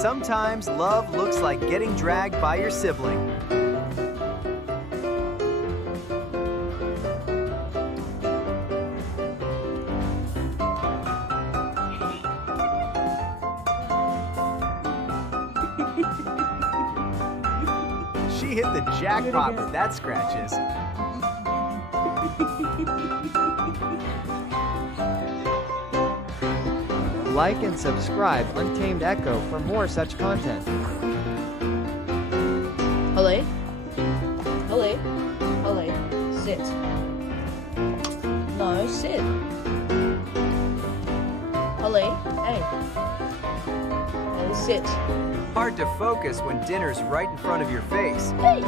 Sometimes love looks like getting dragged by your sibling. She hit the jackpot with that scratches. Like and subscribe Untamed Echo for more such content. Hello? Hello? Hello? Sit. No, sit. Hello? Hey. Hello, sit. Hard to focus when dinner's right in front of your face. Hey!